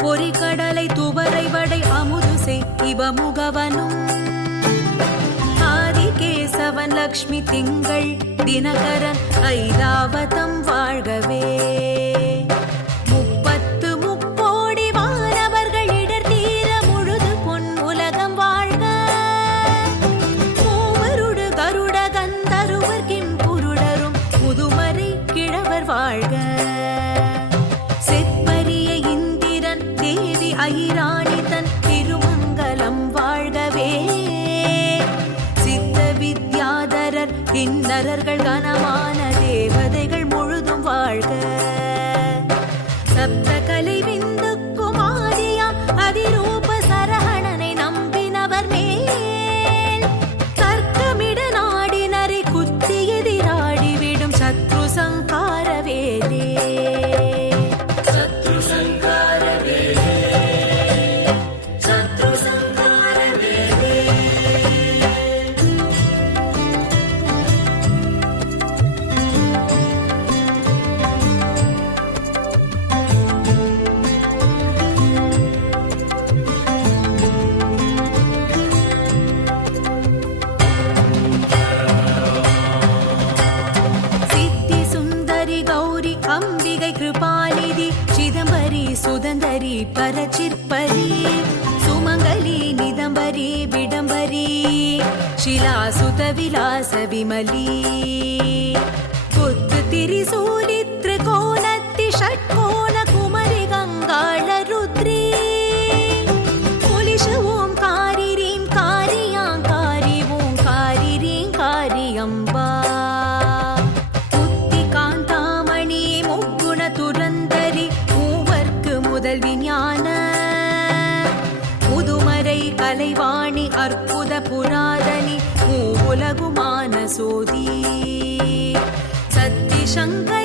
பொறிகடலை துவரை வடை அமுதுசை இவமுகவனும் ஆதிகேசவன் லக்ஷ்மி திங்கள் தினகரன் ஐராவதம் வாழ்கவே. 30 முக்கோடி வானவர்கள் இடர் தீர முழுது பொன் உலகம் வாழ்க. மூவருடு கருட கந்தருவர் கிம்புருடரும் முதுமறை கிழவர் வாழ்க. ஐராணி தன் திருமங்கலம் வாழ்கவே. சித்த வித்யாதரர் கிண்ணரர்கள் கனமான தேவதைகள் முழுதும் வாழ்க. சப்த கலை விந்துக்கும் ஆதியாம் அதிரூப சரகணனை நம்பினவர் மேல் தர்க்கமிட நாடினரை குத்தி எதிராடிவிடும் சத்ரு சங்கார வேலே. அம்பிகை கிருபாநிதி சிதம்பரி சுதந்தரி பரச்சிற்பரி சுமங்கலி நிதம்பரி விடம்பரி ಶಿಲಾಸುತ ವಿಲಾಸ ವಿಮಲೀ புத்து திரிசூலி திரிகோணத்தி ஷட்கோண குமரி கங்காள ருத்ரி புலிஷ ஓம் காரி ரீம் காரியாங் காரி ஓம் காரி ரீம் காரி அம்பா புத்தி காந்தாமணி முக்குண துரந்தரி மூவர்க்கு முதல் விஞ்ஞான முதுமறை கலைவாணி அற்புத புராதனி மூவுலகுமான சோதி சக்தி சங்கர